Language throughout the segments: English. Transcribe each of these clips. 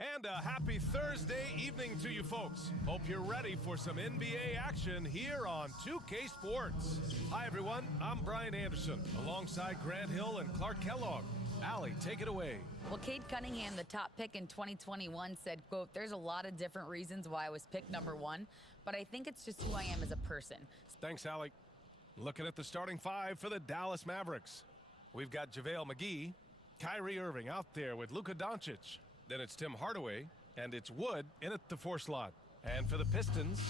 And a happy Thursday evening to you folks. Hope you're ready for some NBA action here on 2K Sports. Hi everyone, I'm Brian Anderson, alongside Grant Hill and Clark Kellogg. Allie, take it away. Well, Cade Cunningham, the top pick in 2021, said, quote, "There's a lot of different reasons why I was picked number one, but I think it's just who I am as a person." Thanks, Allie. Looking at the starting five for the Dallas Mavericks. We've got JaVale McGee, Kyrie Irving out there with Luka Doncic. Then it's Tim Hardaway, and it's Wood in at the 4 slot. And for the Pistons,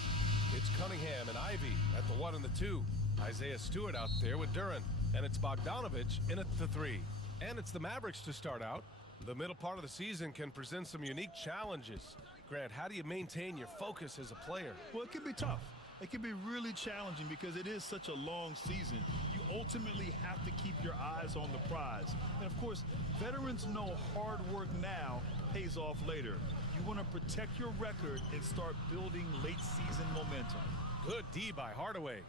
it's Cunningham and Ivy at the 1 and the 2. Isaiah Stewart out there with Duren, and it's Bogdanovich in at the 3. And it's the Mavericks to start out. The middle part of the season can present some unique challenges. Grant, how do you maintain your focus as a player? Well, it can be tough. It can be really challenging because it is such a long season. You ultimately have to keep your eyes on the prize. And of course, veterans know hard work now pays off later. You want to protect your record and start building late season momentum. Good D by Hardaway.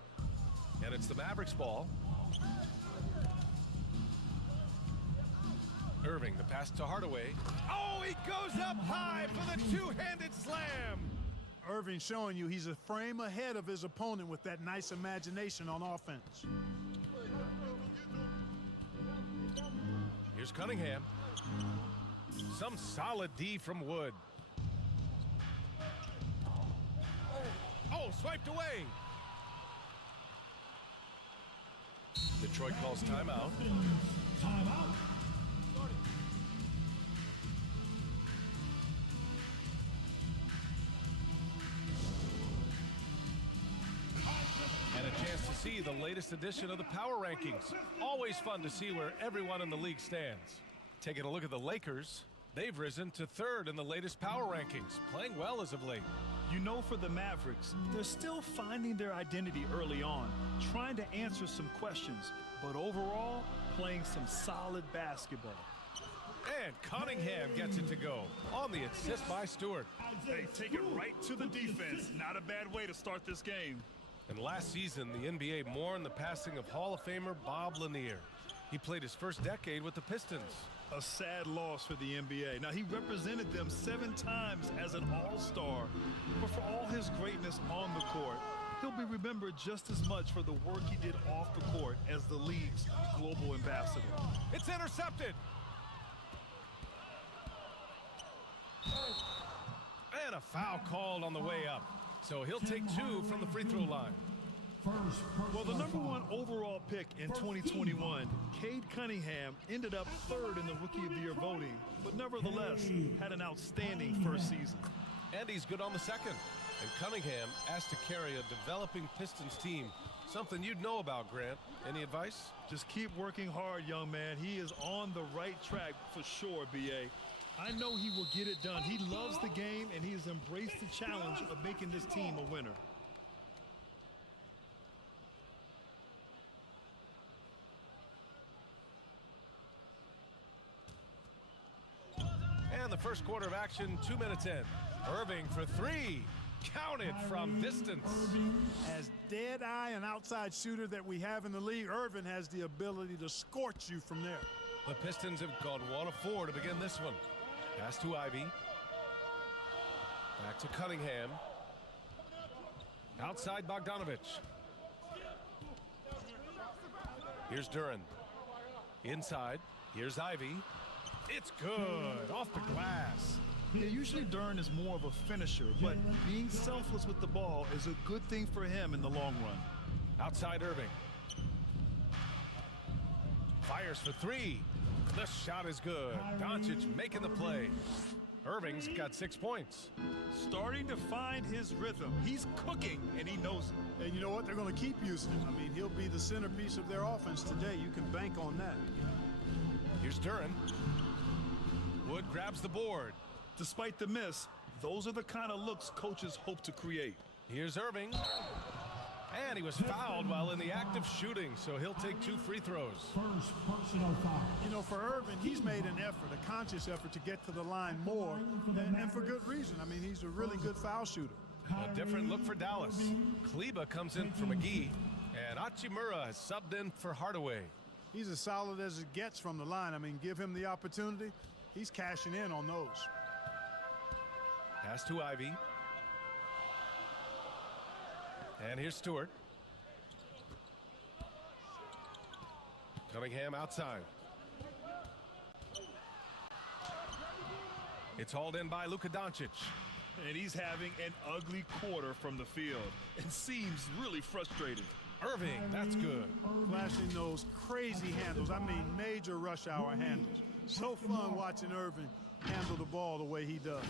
And it's the Mavericks ball. Irving, the pass to Hardaway. Oh, he goes up high for the two-handed slam. Irving showing you he's a frame ahead of his opponent with that nice imagination on offense. Here's Cunningham. Some solid D from Wood. Oh, swiped away. Detroit calls timeout. Timeout. And a chance to see the latest edition of the Power Rankings. Always fun to see where everyone in the league stands. Taking a look at the Lakers, they've risen to 3rd in the latest Power Rankings, playing well as of late. You know, for the Mavericks, they're still finding their identity early on, trying to answer some questions, but overall, playing some solid basketball. And Cunningham gets it to go on the assist by Stewart. Hey, take it right to the defense. Not a bad way to start this game. And last season, the NBA mourned the passing of Hall of Famer Bob Lanier. He played his first decade with the Pistons. A sad loss for the NBA. Now, he represented them 7 times as an all-star, but for all his greatness on the court, he'll be remembered just as much for the work he did off the court as the league's global ambassador. It's intercepted. And a foul called on the way up. So he'll take 2 from the free throw line. Well, the number 1 overall pick in 2021, Cade Cunningham, ended up 3rd in the Rookie of the Year voting, but nevertheless had an outstanding first season. And he's good on the second. And Cunningham asked to carry a developing Pistons team. Something you'd know about, Grant. Any advice? Just keep working hard, young man. He is on the right track for sure, B.A. I know he will get it done. He loves the game, and he has embraced the challenge of making this team a winner. And the first quarter of action, 2 minutes in. Irving for 3. Counted from distance. As dead-eye and outside shooter that we have in the league, Irving has the ability to scorch you from there. The Pistons have gone 1 of 4 to begin this one. Pass to Ivy. Back to Cunningham. Outside Bogdanovich. Here's Duren. Inside. Here's Ivy. It's good. Off the glass. Yeah, usually Duren is more of a finisher, but being selfless with the ball is a good thing for him in the long run. Outside Irving. Fires for 3. The shot is good. Doncic making the play. Irving's got 6 points. Starting to find his rhythm. He's cooking, and he knows it. And you know what? They're going to keep using him. I mean, he'll be the centerpiece of their offense today. You can bank on that. Here's Duren. Wood grabs the board. Despite the miss, those are the kind of looks coaches hope to create. Here's Irving. And he was fouled while in the act of shooting, so he'll take 2 free throws. First personal foul. You know, for Irving, he's made an effort, a conscious effort to get to the line more, and for good reason. I mean, he's a really good foul shooter. A different look for Dallas. Kleba comes in for McGee, and Hachimura has subbed in for Hardaway. He's as solid as it gets from the line. I mean, give him the opportunity. He's cashing in on those. Pass to Ivy. And here's Stewart. Cunningham outside. It's hauled in by Luka Doncic. And he's having an ugly quarter from the field and seems really frustrated. Irving, that's good. Flashing those crazy handles. I mean, major rush hour handles. So fun watching Irving handle the ball the way he does.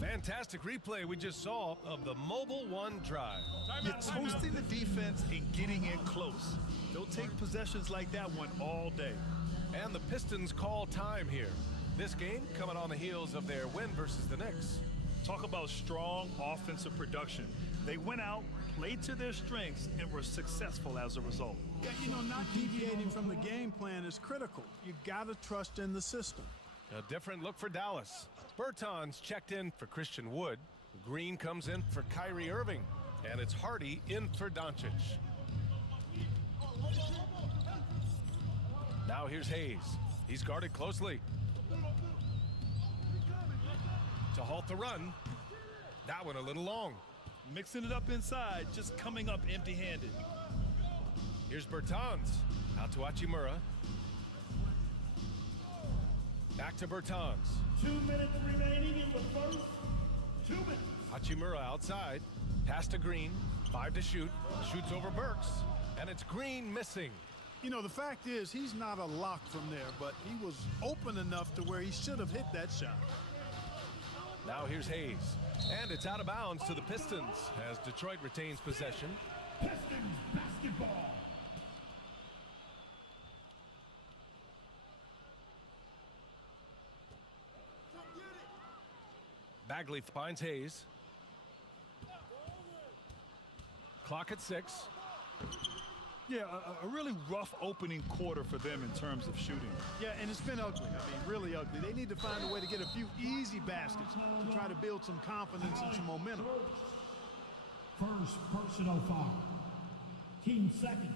Fantastic replay we just saw of the Mobile One drive. You're toasting the defense and getting in close. They'll take possessions like that one all day. And the Pistons call time here. This game coming on the heels of their win versus the Knicks. Talk about strong offensive production. They went out, played to their strengths, and were successful as a result. Yeah, you know, not deviating from the game plan is critical. You got to trust in the system. A different look for Dallas. Bertans checked in for Christian Wood. Green comes in for Kyrie Irving. And it's Hardy in for Doncic. Now here's Hayes. He's guarded closely. To halt the run. That one a little long. Mixing it up inside, just coming up empty-handed. Here's Bertans. Out to Hachimura. Back to Bertans. 2 minutes remaining in the first 2 minutes. Hachimura outside. Pass to Green. 5 to shoot. Shoots over Burks. And it's Green missing. You know, the fact is, he's not a lock from there, but he was open enough to where he should have hit that shot. Now here's Hayes. And it's out of bounds to the Pistons as Detroit retains possession. Pistons basketball. Bagley finds Hayes. Clock at 6. Yeah, a really rough opening quarter for them in terms of shooting. Yeah, and it's been ugly. I mean, really ugly. They need to find a way to get a few easy baskets to try to build some confidence and some momentum. First personal foul. Team second.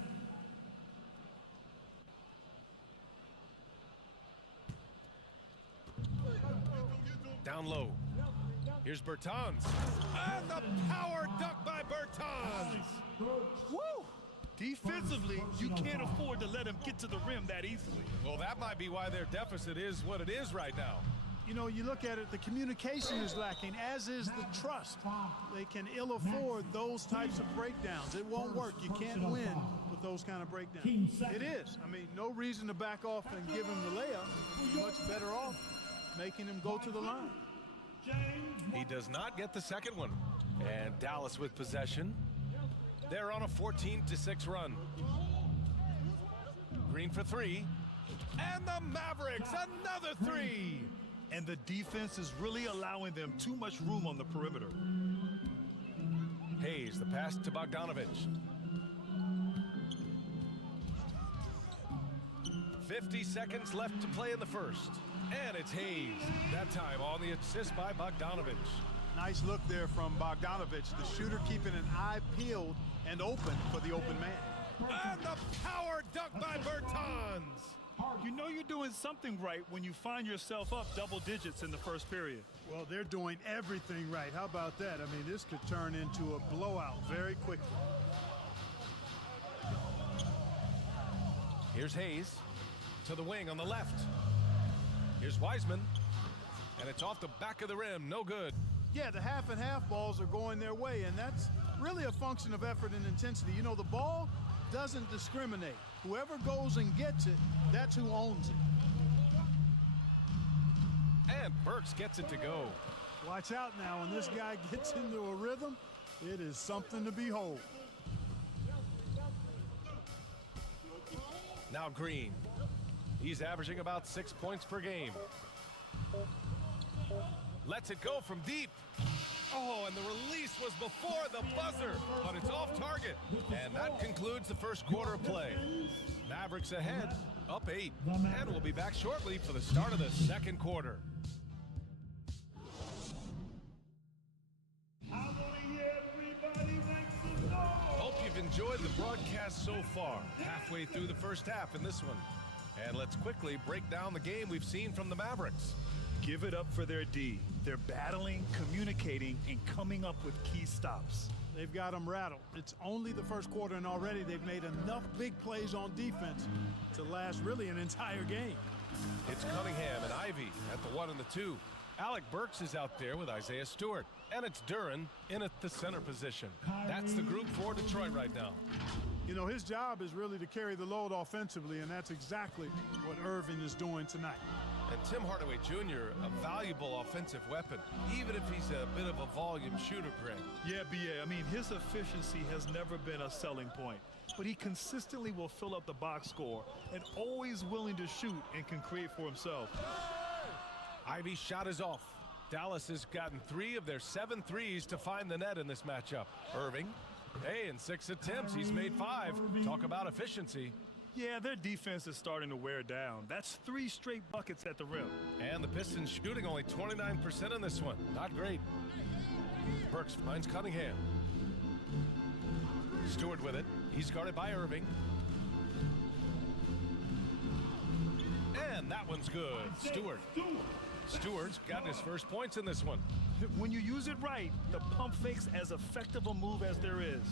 Down low. Here's Bertans. And the power dunk by Bertans. Woo! Defensively, you can't afford to let him get to the rim that easily. Well, that might be why their deficit is what it is right now. You know, you look at it, the communication is lacking, as is the trust. They can ill afford those types of breakdowns. It won't work. You can't win with those kind of breakdowns. It is. I mean, no reason to back off and give him the layup. Much better off making him go to the line. He does not get the second one. And Dallas with possession. They're on a 14-6 run. Green for 3. And the Mavericks, another 3. And the defense is really allowing them too much room on the perimeter. Hayes, the pass to Bogdanovich. 50 seconds left to play in the first. And it's Hayes. That time on the assist by Bogdanovich. Nice look there from Bogdanovich, the shooter keeping an eye peeled and open for the open man. And the power dunk by Bertans. You know you're doing something right when you find yourself up double digits in the first period. Well, they're doing everything right. How about that? I mean, this could turn into a blowout very quickly. Here's Hayes to the wing on the left. Here's Wiseman. And it's off the back of the rim. No good. Yeah, the half and half balls are going their way, and that's really a function of effort and intensity. You know, the ball doesn't discriminate. Whoever goes and gets it, that's who owns it. And Burks gets it to go. Watch out now, when this guy gets into a rhythm, it is something to behold. Now Green. He's averaging about 6 points per game. Lets it go from deep. Oh, and the release was before the buzzer, but it's off target. And that concludes the first quarter of play. Mavericks ahead, up 8. And we'll be back shortly for the start of the second quarter. Hope you've enjoyed the broadcast so far. Halfway through the first half in this one. And let's quickly break down the game we've seen from the Mavericks. Give it up for their D. They're battling, communicating, and coming up with key stops. They've got them rattled. It's only the first quarter, and already they've made enough big plays on defense to last really an entire game. It's Cunningham and Ivy at the 1 and the 2. Alec Burks is out there with Isaiah Stewart. And it's Duren in at the center position. That's the group for Detroit right now. You know, his job is really to carry the load offensively, and that's exactly what Irving is doing tonight. And Tim Hardaway Jr., a valuable offensive weapon, even if he's a bit of a volume shooter, Grant. Yeah, B.A. I mean, his efficiency has never been a selling point, but he consistently will fill up the box score and always willing to shoot and can create for himself. Ivy's shot is off. Dallas has gotten 3 of their 7 threes to find the net in this matchup. Irving, hey, in 6 attempts, he's made 5. Talk about efficiency. Yeah, their defense is starting to wear down. That's 3 straight buckets at the rim. And the Pistons shooting only 29% in this one. Not great. Burks finds Cunningham. Stewart with it. He's guarded by Irving. And that one's good. Stewart's gotten his first points in this one. When you use it right, the pump fake's as effective a move as there is.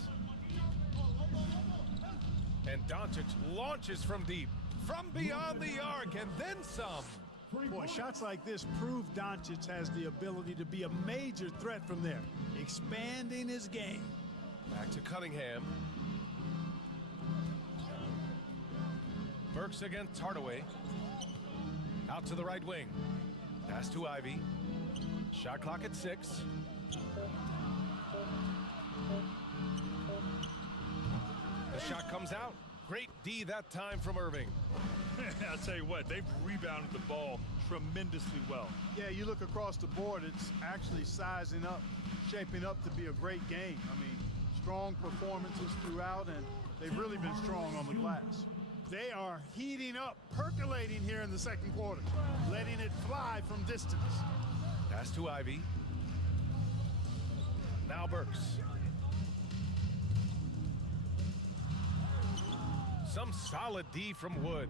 And Doncic launches from deep, from beyond the arc, and then some. Boy, shots like this prove Doncic has the ability to be a major threat from there, expanding his game. Back to Cunningham. Burks against Hardaway. Out to the right wing. Pass to Ivy. Shot clock at 6. The shot comes out. Great D that time from Irving. I'll tell you what, they've rebounded the ball tremendously well. Yeah, you look across the board, it's actually sizing up, shaping up to be a great game. I mean, strong performances throughout, and they've really been strong on the glass. They are heating up, percolating here in the second quarter, letting it fly from distance. Pass to Ivy. Now Burks. Some solid D from Wood.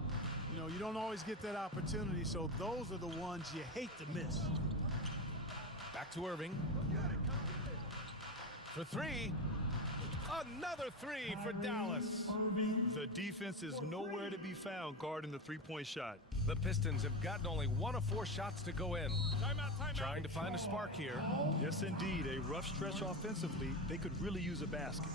You know, you don't always get that opportunity, so those are the ones you hate to miss. Back to Irving. For 3. Another 3 for Dallas. The defense is nowhere to be found guarding the three-point shot. The Pistons have gotten only 1 of 4 shots to go in. Trying to find a spark here. Yes, indeed. A rough stretch offensively. They could really use a basket.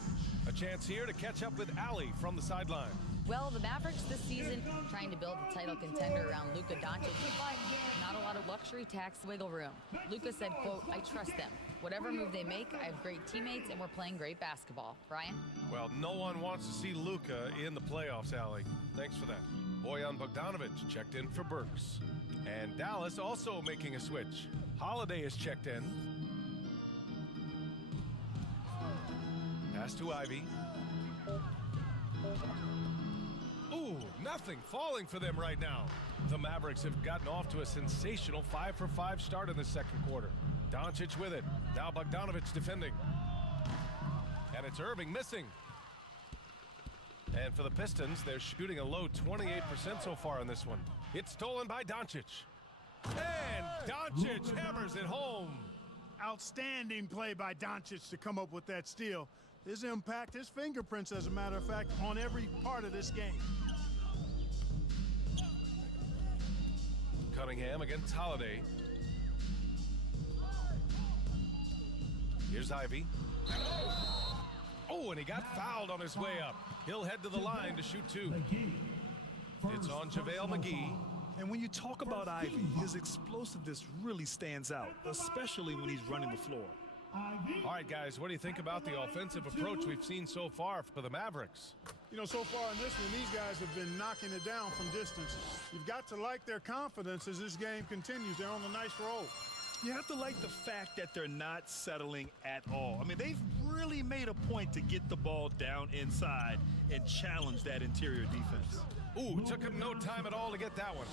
A chance here to catch up with Allie from the sideline. Well, the Mavericks this season trying to build a title contender around Luka Doncic, but not a lot of luxury tax wiggle room. Luka said, quote, "I trust them. Whatever move they make, I have great teammates and we're playing great basketball." Brian? Well, no one wants to see Luka in the playoffs, Allie. Thanks for that. Bojan Bogdanovic checked in for Burks. And Dallas also making a switch. Holiday is checked in. Pass to Ivy. Ooh, nothing falling for them right now. The Mavericks have gotten off to a sensational 5-for-5 start in the second quarter. Doncic with it. Now Bogdanovic defending. And it's Irving missing. And for the Pistons, they're shooting a low 28% so far in this one. It's stolen by Doncic. And Doncic hammers it home. Outstanding play by Doncic to come up with that steal. His impact, his fingerprints, as a matter of fact, on every part of this game. Cunningham against Holiday. Here's Ivy. Oh, and he got fouled on his way up. He'll head to the line to shoot 2. It's on JaVale McGee. And when you talk about Ivy, his explosiveness really stands out, especially when he's running the floor. All right, guys, what do you think about the offensive approach we've seen so far for the Mavericks? You know, so far in this one, these guys have been knocking it down from distance. You've got to like their confidence as this game continues. They're on a nice roll. You have to like the fact that they're not settling at all. I mean, they've really made a point to get the ball down inside and challenge that interior defense. Ooh, took him no time at all to get that one.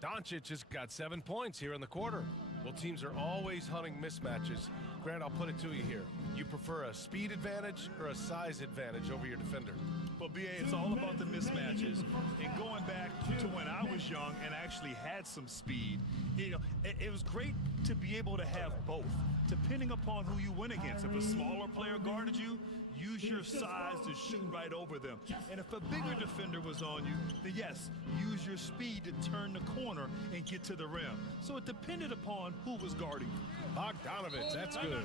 Doncic has got 7 points here in the quarter. Well, teams are always hunting mismatches. Grant, I'll put it to you here. You prefer a speed advantage or a size advantage over your defender? Well, BA, it's all about the mismatches. And going back to when I was young and actually had some speed, it was great to be able to have both, depending upon who you went against. If a smaller player guarded you, use your size to shoot right over them. And if a bigger defender was on you, then yes, use your speed to turn the corner and get to the rim. So it depended upon who was guarding you. Bogdanovich, that's good.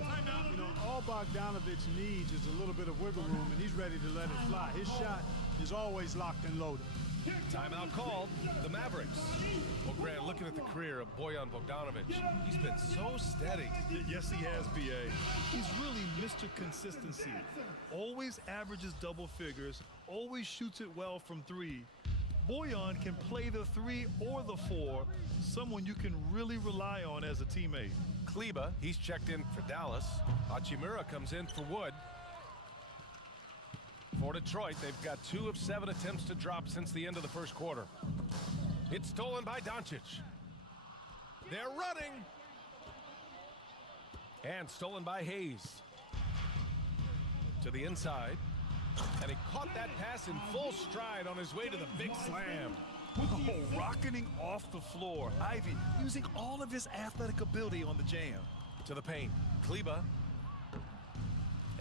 You know, all Bogdanovich needs is a little bit of wiggle room, and he's ready to let it fly. His shot is always locked and loaded. Timeout called, the Mavericks. Well, Grant, looking at the career of Bojan Bogdanovic, he's been so steady. Yes, he has, BA. He's really Mr. Consistency. Always averages double figures, always shoots it well from three. Bojan can play the 3 or the 4, someone you can really rely on as a teammate. Kleba, he's checked in for Dallas. Hachimura comes in for Wood. For Detroit, they've got 2 of 7 attempts to drop since the end of the first quarter. It's stolen by Doncic. They're running. And stolen by Hayes. To the inside. And he caught that pass in full stride on his way to the big slam. Oh, rocketing off the floor. Ivy using all of his athletic ability on the jam. To the paint. Kleba.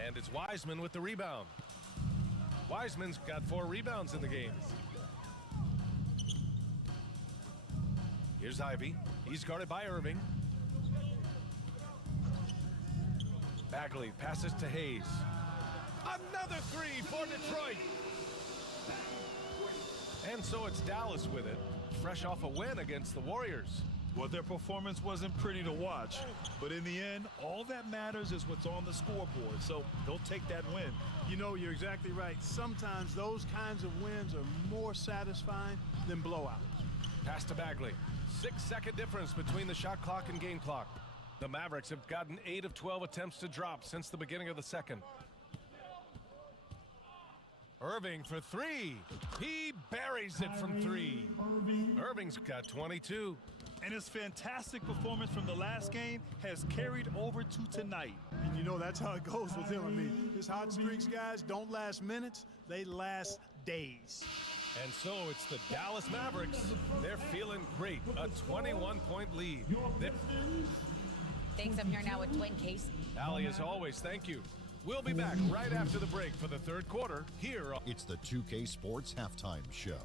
And it's Wiseman with the rebound. Wiseman's got 4 rebounds in the game. Here's Ivy. He's guarded by Irving. Bagley passes to Hayes. Another 3 for Detroit. And so it's Dallas with it, fresh off a win against the Warriors. Well, their performance wasn't pretty to watch, but in the end, all that matters is what's on the scoreboard, so they'll take that win. You know, you're exactly right. Sometimes those kinds of wins are more satisfying than blowouts. Pass to Bagley. 6-second difference between the shot clock and game clock. The Mavericks have gotten 8 of 12 attempts to drop since the beginning of the second. Irving for 3. He buries it from 3. Irving's got 22. And his fantastic performance from the last game has carried over to tonight. And you know, that's how it goes with him. I mean, his hot streaks, guys, don't last minutes. They last days. And so it's the Dallas Mavericks. They're feeling great. A 21-point lead. Thanks. I'm here now with Dwayne Casey. Allie, as always, thank you. We'll be back right after the break for the third quarter here. It's the 2K Sports Halftime Show.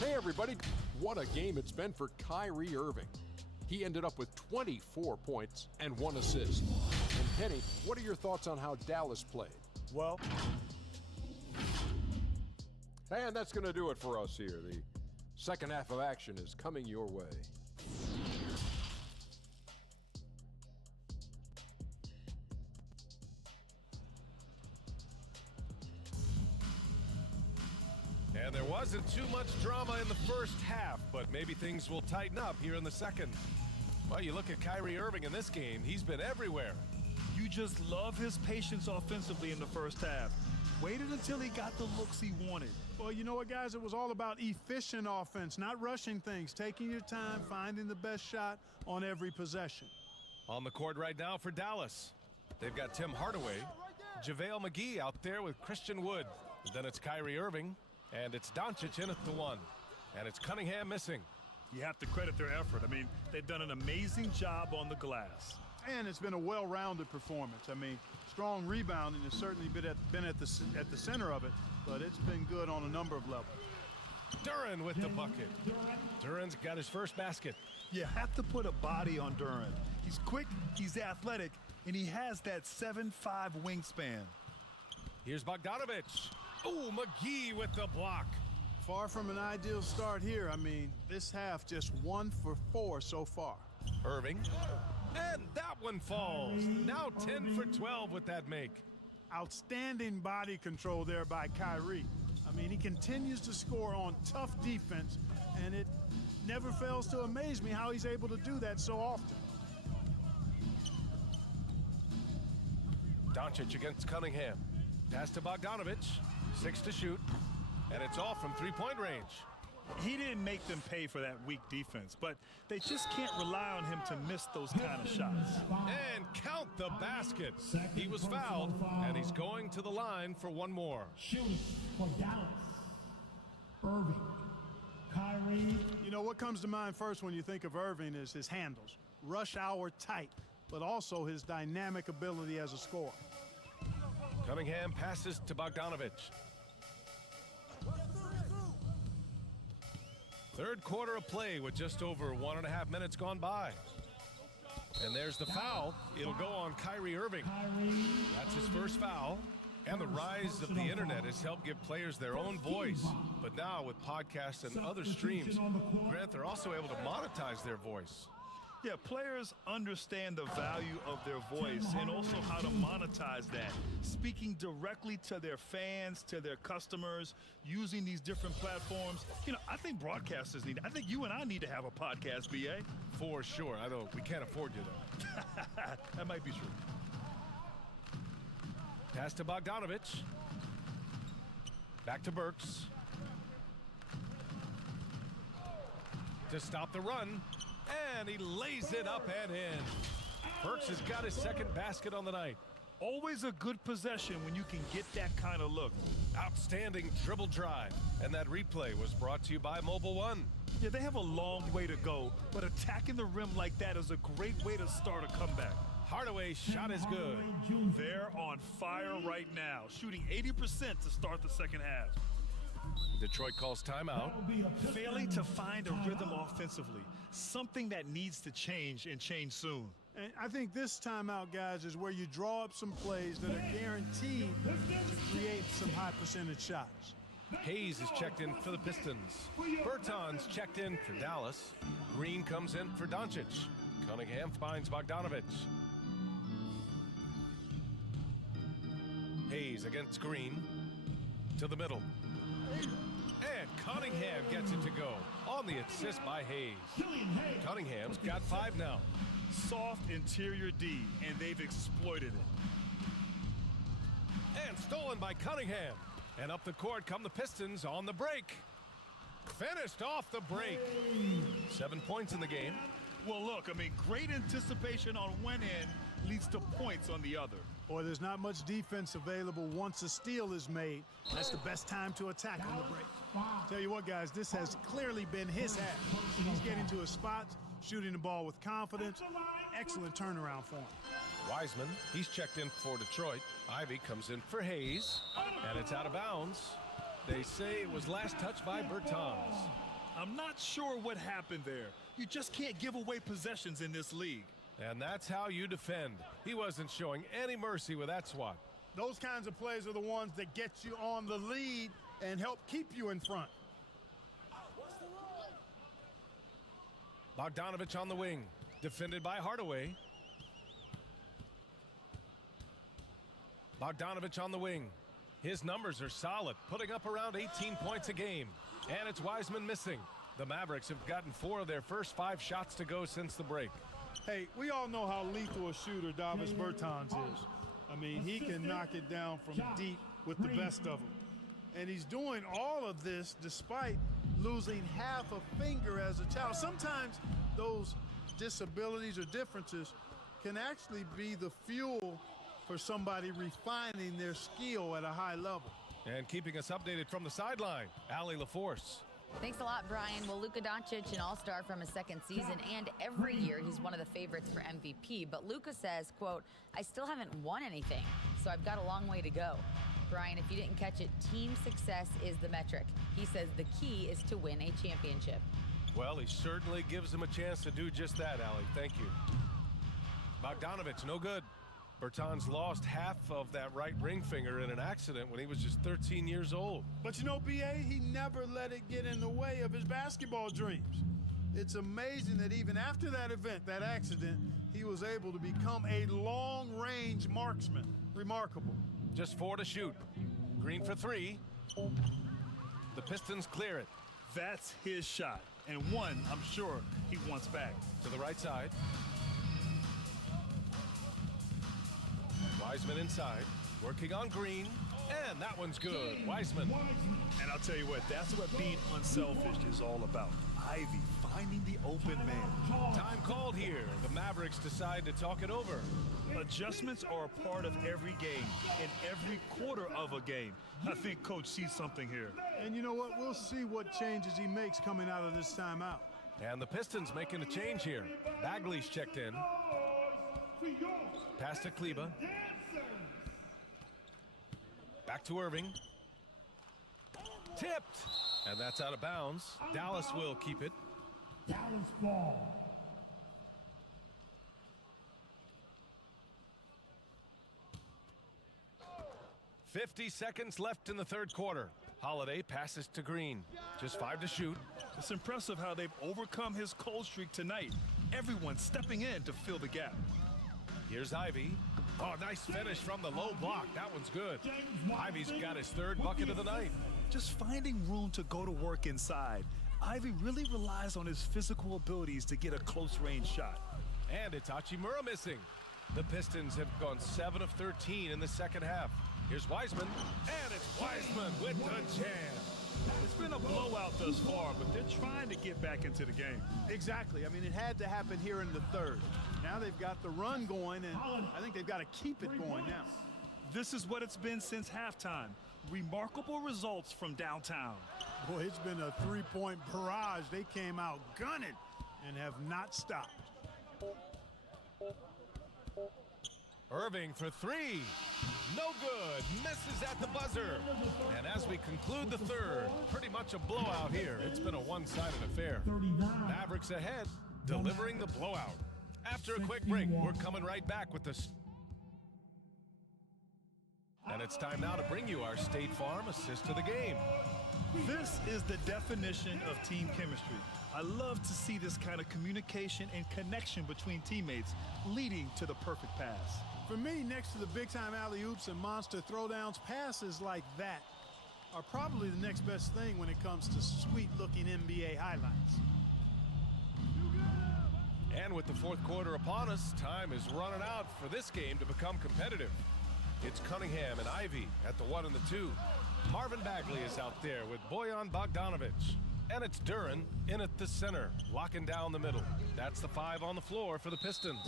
Hey everybody, what a game it's been for Kyrie Irving. He ended up with 24 points and 1 assist. And Penny, what are your thoughts on how Dallas played? Well, And that's going to do it for us here. The second half of action is coming your way. And there wasn't too much drama in the first half, but maybe things will tighten up here in the second. Well, you look at Kyrie Irving in this game, he's been everywhere. you just love his patience offensively in the first half. Waited until he got the looks he wanted. Well, you know what, guys? It was all about efficient offense, not rushing things, taking your time, finding the best shot on every possession. On the court right now for Dallas, they've got Tim Hardaway, JaVale McGee out there with Christian Wood. Then it's Kyrie Irving, and it's Doncic in at the one. And it's Cunningham missing. You have to credit their effort. I mean, they've done an amazing job on the glass. And it's been a well-rounded performance. I mean, strong rebounding has certainly been at the center of it, but it's been good on a number of levels. Duran with the bucket. Duran's got his first basket. You have to put a body on Duran. He's quick, he's athletic, and he has that 7'5" wingspan. Here's Bogdanovich. Oh, McGee with the block. Far from an ideal start here. I mean, this half just 1 for 4 so far. Irving. And that one falls. Now 10 for 12 with that make. Outstanding body control there by Kyrie. I mean, he continues to score on tough defense, and it never fails to amaze me how he's able to do that so often. Doncic against Cunningham. Pass to Bogdanovich. 6 to shoot. And it's all from three-point range. He didn't make them pay for that weak defense, but they just can't rely on him to miss those kind of shots. And count the basket. He was fouled, and he's going to the line for one more. Shooting for Dallas. Irving. Kyrie. You know, what comes to mind first when you think of Irving is his handles. Rush hour tight, but also his dynamic ability as a scorer. Cunningham passes to Bogdanovich. Third quarter of play with just over 1.5 minutes gone by. And there's the foul. It'll go on Kyrie Irving. That's his first foul. And the rise of the internet has helped give players their own voice. But now with podcasts and other streams, Grant, they're also able to monetize their voice. Yeah, players understand the value of their voice and also how to monetize that. Speaking directly to their fans, to their customers, using these different platforms. You know, I think broadcasters I think you and I need to have a podcast, BA. For sure. We can't afford you, though. That might be true. Pass to Bogdanovich. Back to Burks. To stop the run. And he lays it up and in. Burks has got his second basket on the night. Always a good possession when you can get that kind of look. Outstanding dribble drive. And that replay was brought to you by Mobile One. Yeah, they have a long way to go, but attacking the rim like that is a great way to start a comeback. Hardaway's shot is good. They're on fire right now, shooting 80% to start the second half. Detroit calls timeout. Failing to find a rhythm offensively, something that needs to change and change soon. And I think this timeout, guys, is where you draw up some plays that are guaranteed to create some high percentage shots. Hayes is checked in for the Pistons. Bertans checked in for Dallas. Green comes in for Doncic. Cunningham finds Bogdanovich. Hayes against Green. To the middle. And Cunningham gets it to go on the assist by Hayes. Cunningham's got 5 now. Soft interior D, and they've exploited it. And stolen by Cunningham. And up the court come the Pistons on the break. Finished off the break. 7 points in the game. Well, look, great anticipation on one end leads to points on the other. Boy, there's not much defense available once a steal is made. That's the best time to attack on the break. Tell you what, guys, this has clearly been his half. He's getting to his spots, shooting the ball with confidence. Excellent turnaround for him. Wiseman, he's checked in for Detroit. Ivy comes in for Hayes, and it's out of bounds. They say it was last touched by Bertans. I'm not sure what happened there. You just can't give away possessions in this league. And that's how you defend. He wasn't showing any mercy with that swat. Those kinds of plays are the ones that get you on the lead and help keep you in front. Bogdanovich on the wing, defended by Hardaway. Bogdanovich on the wing. His numbers are solid, putting up around 18 points a game. And it's Wiseman missing. The Mavericks have gotten 4 of their first 5 shots to go since the break. Hey, we all know how lethal a shooter Davis Bertans is. He can knock it down from deep with the best of them. And he's doing all of this despite losing half a finger as a child. Sometimes those disabilities or differences can actually be the fuel for somebody refining their skill at a high level. And keeping us updated from the sideline, Allie LaForce. Thanks a lot, Brian. Well, Luka Doncic, an all-star from his second season, and every year he's one of the favorites for MVP. But Luka says, quote, I still haven't won anything, so I've got a long way to go. Brian, if you didn't catch it, team success is the metric. He says the key is to win a championship. Well, he certainly gives him a chance to do just that, Allie. Thank you. Bogdanovich, no good. Bertans lost half of that right ring finger in an accident when he was just 13 years old. But you know, B.A., he never let it get in the way of his basketball dreams. It's amazing that even after that event, that accident, he was able to become a long-range marksman. Remarkable. Just 4 to shoot. Green for 3. The Pistons clear it. That's his shot, and one I'm sure he wants back. To the right side. Wiseman inside, working on Green. And that one's good. Wiseman. And I'll tell you what, that's what being unselfish is all about. Ivy finding the open man. Time called here. The Mavericks decide to talk it over. Adjustments are a part of every game and every quarter of a game. I think Coach sees something here. And you know what? We'll see what changes he makes coming out of this timeout. And the Pistons making a change here. Bagley's checked in. Pass to Kleba. Back to Irving. Tipped. And that's out of bounds. Dallas will keep it. Dallas ball. 50 seconds left in the third quarter. Holiday passes to Green. Just 5 to shoot. It's impressive how they've overcome his cold streak tonight. Everyone stepping in to fill the gap. Here's Ivy. Oh, nice finish from the low block. That one's good. Ivy's got his third bucket of the night. Just finding room to go to work inside. Ivy really relies on his physical abilities to get a close-range shot. And it's Hachimura missing. The Pistons have gone 7 of 13 in the second half. Here's Wiseman, and it's Wiseman with the jam. It's been a blowout thus far, but they're trying to get back into the game. Exactly. I mean, it had to happen here in the third. Now they've got the run going, and I think they've got to keep it going now. This is what it's been since halftime. Remarkable results from downtown. Boy, it's been a three-point barrage. They came out gunning and have not stopped. Irving for 3. No good. Misses at the buzzer. And as we conclude the third, pretty much a blowout here. It's been a one-sided affair. Mavericks ahead, delivering the blowout. After a quick break, we're coming right back with this. And it's time now to bring you our State Farm assist of the game. This is the definition of team chemistry. I love to see this kind of communication and connection between teammates leading to the perfect pass. For me, next to the big-time alley-oops and monster throwdowns, passes like that are probably the next best thing when it comes to sweet-looking NBA highlights. And with the fourth quarter upon us, time is running out for this game to become competitive. It's Cunningham and Ivy at the 1 and the 2. Marvin Bagley is out there with Bojan Bogdanovic. And it's Duran in at the center, locking down the middle. That's the 5 on the floor for the Pistons.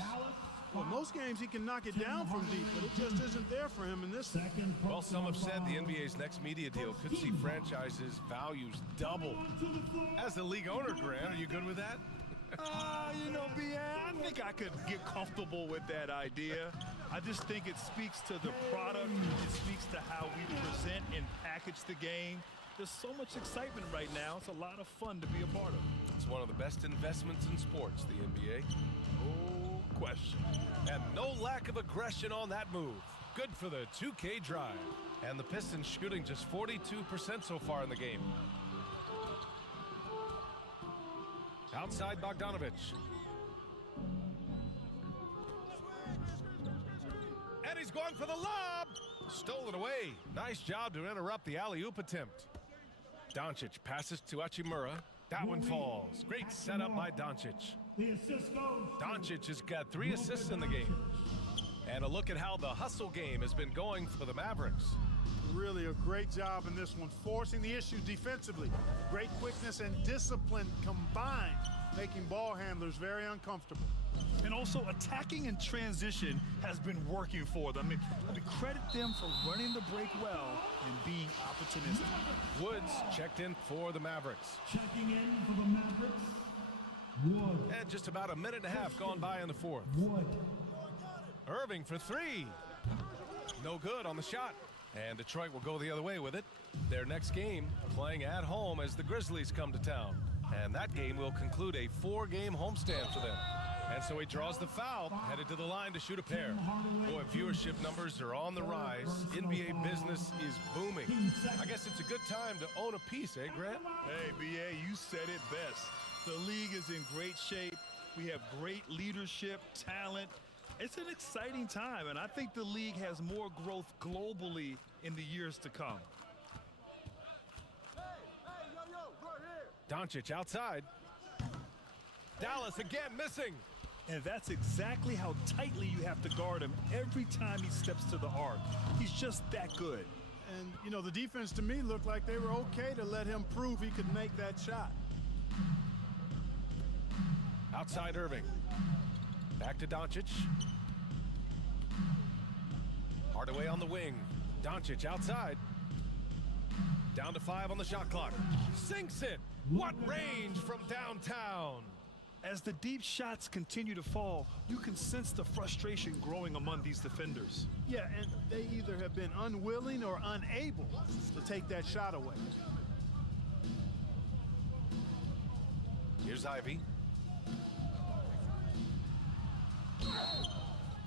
Well, most games he can knock it down from deep, but it just isn't there for him in this one. Well, some have said the NBA's next media deal could see franchises' values double. As a league owner, Grant, are you good with that? You know, B.A., I think I could get comfortable with that idea. I just think it speaks to the product. It speaks to how we present and package the game. There's so much excitement right now. It's a lot of fun to be a part of. It's one of the best investments in sports, the NBA. No question. And no lack of aggression on that move. Good for the 2K drive. And the Pistons shooting just 42% so far in the game. Outside Bogdanovic. And he's going for the lob. Stole it away. Nice job to interrupt the alley-oop attempt. Doncic passes to Hachimura. That one falls. Great setup by Doncic. Doncic has got 3 assists in the game. And a look at how the hustle game has been going for the Mavericks. Really a great job in this one, forcing the issues defensively. Great quickness and discipline combined, making ball handlers very uncomfortable. And also attacking in transition has been working for them. I mean, credit them for running the break well and being opportunistic. Woods checked in for the Mavericks. Checking in for the Mavericks, Wood. And just about a minute and a half gone by in the fourth. Wood. Irving for 3. No good on the shot. And Detroit will go the other way with it. Their next game playing at home as the Grizzlies come to town. And that game will conclude a 4-game homestand for them. And so he draws the foul, headed to the line to shoot a pair. Boy, viewership numbers are on the rise. NBA business is booming. I guess it's a good time to own a piece, eh, Grant? Hey, B.A., you said it best. The league is in great shape. We have great leadership, talent. It's an exciting time, and I think the league has more growth globally in the years to come. Doncic outside. Dallas again missing. And that's exactly how tightly you have to guard him every time he steps to the arc. He's just that good. And, you know, the defense to me looked like they were okay to let him prove he could make that shot. Outside Irving. Back to Doncic. Hardaway on the wing. Doncic outside. Down to 5 on the shot clock. Sinks it. What range from downtown. As the deep shots continue to fall, you can sense the frustration growing among these defenders. Yeah, and they either have been unwilling or unable to take that shot away. Here's Ivy.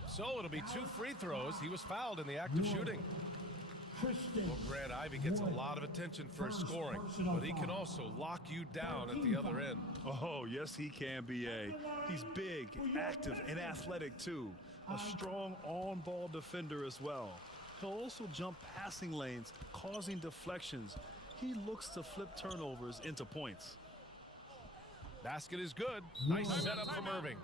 So it'll be 2 free throws. He was fouled in the act of shooting. Well, Grant, Ivy gets a lot of attention for his scoring, but he can also lock you down at the other end. Oh, yes, he can, B.A. He's big, active, and athletic, too. A strong on-ball defender as well. He'll also jump passing lanes, causing deflections. He looks to flip turnovers into points. Basket is good. Nice setup from Irving.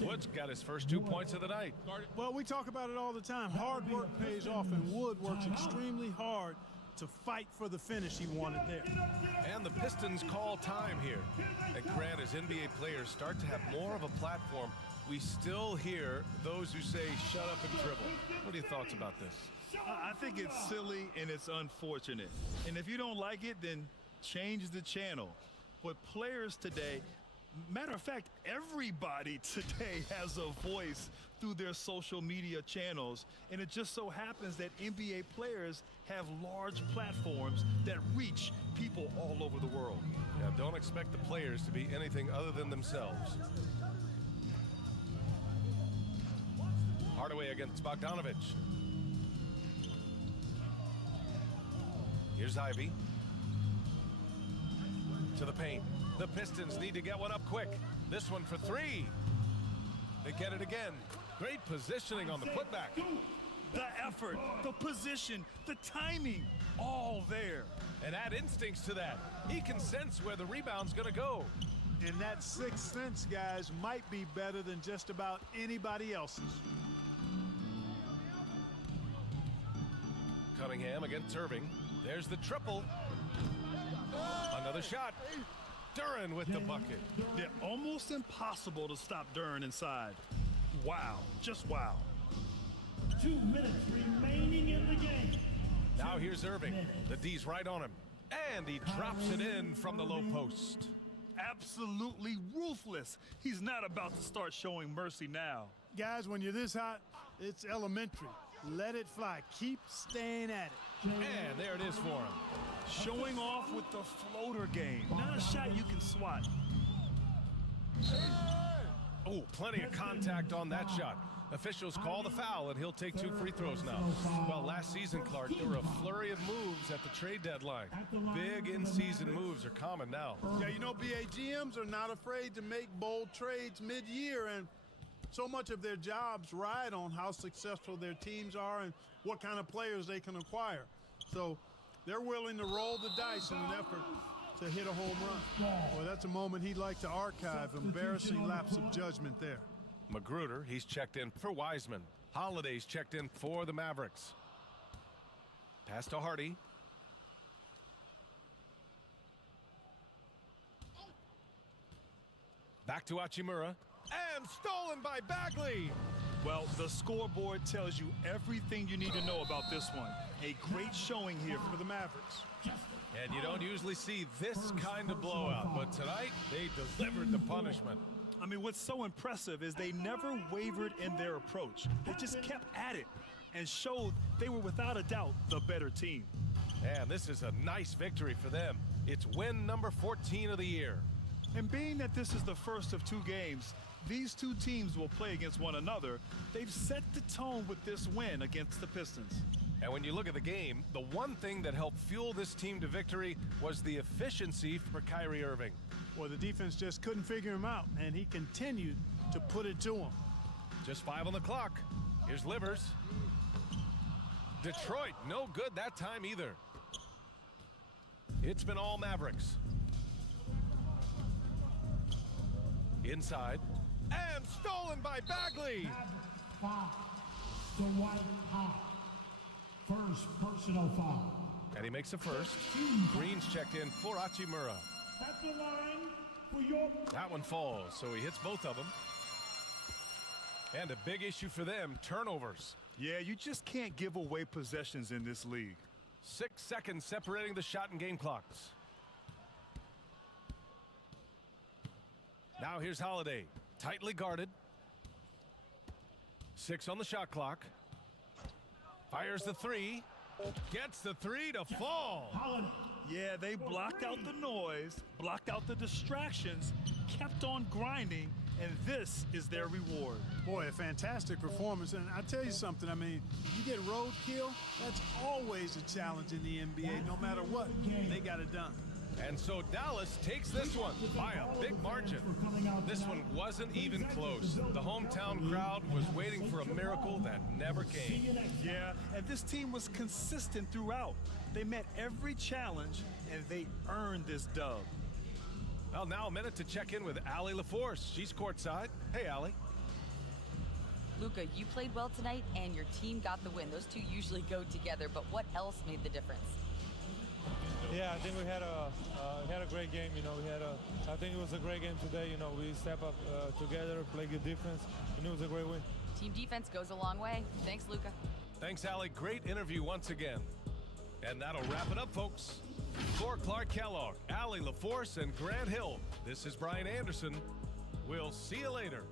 Wood's got his first 2 points of the night. Well, we talk about it all the time. Hard work pays off, and Wood works extremely hard to fight for the finish he wanted there. And the Pistons call time here. And Grant, as NBA players start to have more of a platform, we still hear those who say, shut up and dribble. What are your thoughts about this? I think it's silly and it's unfortunate. And if you don't like it, then change the channel. But players today, matter of fact, everybody today has a voice through their social media channels, and it just so happens that NBA players have large platforms that reach people all over the world. Yeah, don't expect the players to be anything other than themselves. Hardaway against Bogdanovich. Here's Ivy. To the paint. The Pistons need to get one up quick. This one for 3. They get it again. Great positioning on the putback. The effort, the position, the timing, all there. And add instincts to that. He can sense where the rebound's going to go. And that sixth sense, guys, might be better than just about anybody else's. Cunningham against Irving. There's the triple. Another shot. Duren with the bucket. Yeah, almost impossible to stop Duren inside. Wow, just wow. 2 minutes remaining in the game. Now here's Irving. The D's right on him. And he drops it in from the low post. Absolutely ruthless. He's not about to start showing mercy now. Guys, when you're this hot, it's elementary. Let it fly. Keep staying at it. And there it is for him. Showing off with the floater game. Not a shot you can swat. Oh, plenty of contact on that shot. Officials call the foul, and he'll take 2 free throws now. Well, last season, Clark, there were a flurry of moves at the trade deadline. Big in-season moves are common now. Yeah, you know, BA GMs are not afraid to make bold trades mid-year, and so much of their jobs ride on how successful their teams are and what kind of players they can acquire. So they're willing to roll the dice in an effort to hit a home run. Well, that's a moment he'd like to archive. Embarrassing lapse of judgment there. Magruder, he's checked in for Wiseman. Holiday's checked in for the Mavericks. Pass to Hardy. Back to Hachimura. And stolen by Bagley. Well, the scoreboard tells you everything you need to know about this one. A great showing here for the Mavericks. And you don't usually see this kind of blowout, but tonight they delivered the punishment. I mean, what's so impressive is they never wavered in their approach. They just kept at it and showed they were without a doubt the better team. And this is a nice victory for them. It's win number 14 of the year. And being that this is the first of 2 games, these 2 teams will play against one another. They've set the tone with this win against the Pistons. And when you look at the game, the one thing that helped fuel this team to victory was the efficiency for Kyrie Irving. Well, the defense just couldn't figure him out, and he continued to put it to him. Just 5 on the clock. Here's Livers. Detroit, no good that time either. It's been all Mavericks. Inside. And stolen by Bagley. First personal foul. And he makes a first. Green's checked in for Hachimura. At the line for your... That one falls, so he hits both of them. And a big issue for them, turnovers. Yeah, you just can't give away possessions in this league. 6 seconds separating the shot and game clocks. Now here's Holiday, tightly guarded. 6 on the shot clock. Fires the three. Gets the three to fall. Holiday. Yeah, they blocked out the noise, blocked out the distractions, kept on grinding, and this is their reward. Boy, a fantastic performance. And I tell you something, I mean, you get roadkill, that's always a challenge in the NBA. No matter what, they got it done. And so Dallas takes this one by a big margin. This one wasn't even close. The hometown crowd was waiting for a miracle that never came. Yeah, and this team was consistent throughout. They met every challenge, and they earned this dub. Well, now a minute to check in with Allie LaForce. She's courtside. Hey, Allie. Luka, you played well tonight, and your team got the win. Those two usually go together, but what else made the difference? Yeah, I think we had a great game. You know, I think it was a great game today. You know, we step up together, play good defense, and it was a great win. Team defense goes a long way. Thanks, Luka. Thanks, Allie. Great interview once again. And that'll wrap it up, folks. For Clark Kellogg, Allie LaForce, and Grant Hill, this is Brian Anderson. We'll see you later.